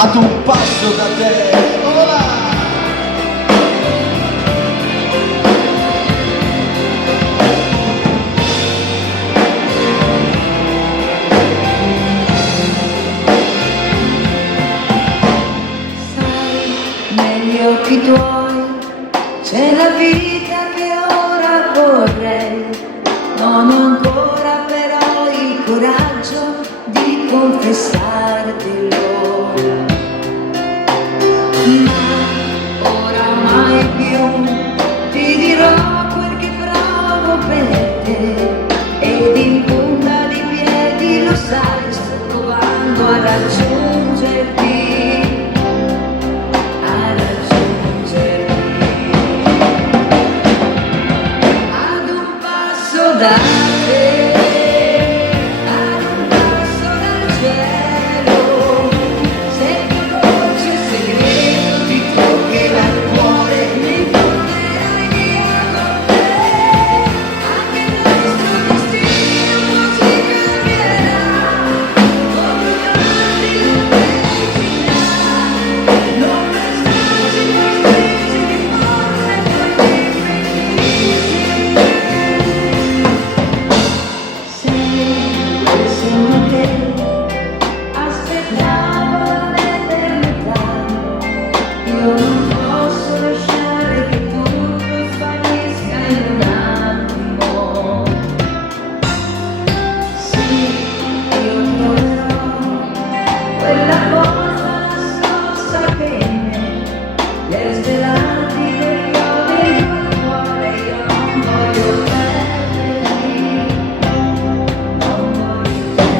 ad un passo da te. Negli occhi tuoi c'è la vita che ora vorrei, non ho ancora però il coraggio di confessartelo, ma ora mai più ti dirò quel che provo per te, ed in punta di piedi lo sai, sto provando a raggiungerti. Da te, ad un passo dal cielo, se il tuo dolce segreto ti toccherà il cuore, mi porterai via con te, anche il nostro destino si cambierà, come mani la felicità, non restare stesi di forme poi difficili. Aspettavo l'eternità, io non posso lasciare che tutto svanisca in un attimo. Sì, io troverò quella forza nascosta che in me, le stellati del tuo cuore, io non voglio perderti, non voglio perderti.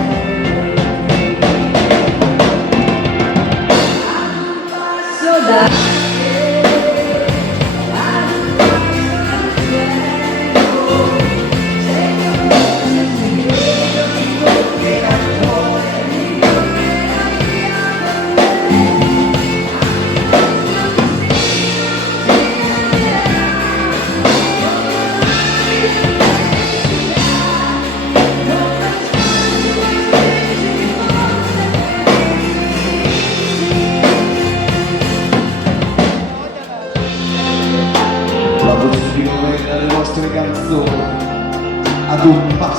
Da te, ad un passo dal cielo, se il tuo dolce segreto ti toccherà il cuore, mi porterai via con te, anche il nostro destino si cambierà, come mani la felicità, non lasciarci mai stesi di forze La posizione delle nostre canzoni ad un passo